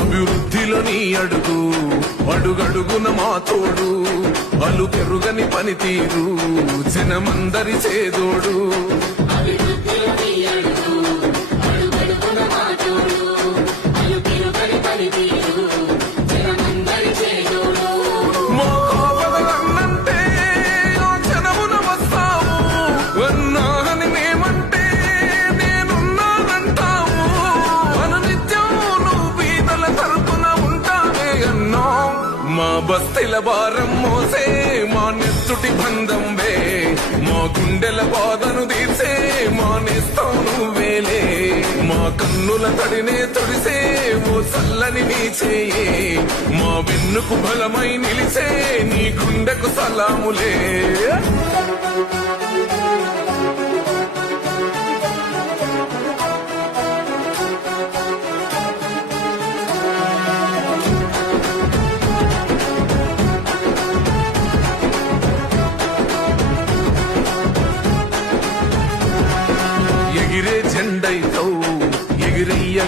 అభివృద్ధిలో నీ అడుగు అడుగడుగున మా తోడు అలు పెరుగని పనితీరు జనమందరి చేదోడు. అభివృద్ధిలో నీ బస్తీల భారం మోసే మా నెత్తుటి బంధం వే. మా గుండెల బాధను తీసే మా నేస్తావు నువ్వేలే మా కన్నుల తడినే తొడిసే ఓ చల్లని నీ చేయే. మా వెన్నుకు బలమై నిలిచే నీ గుండెకు సలాములే. ఎగిరే జెండై ఎగిరయ్య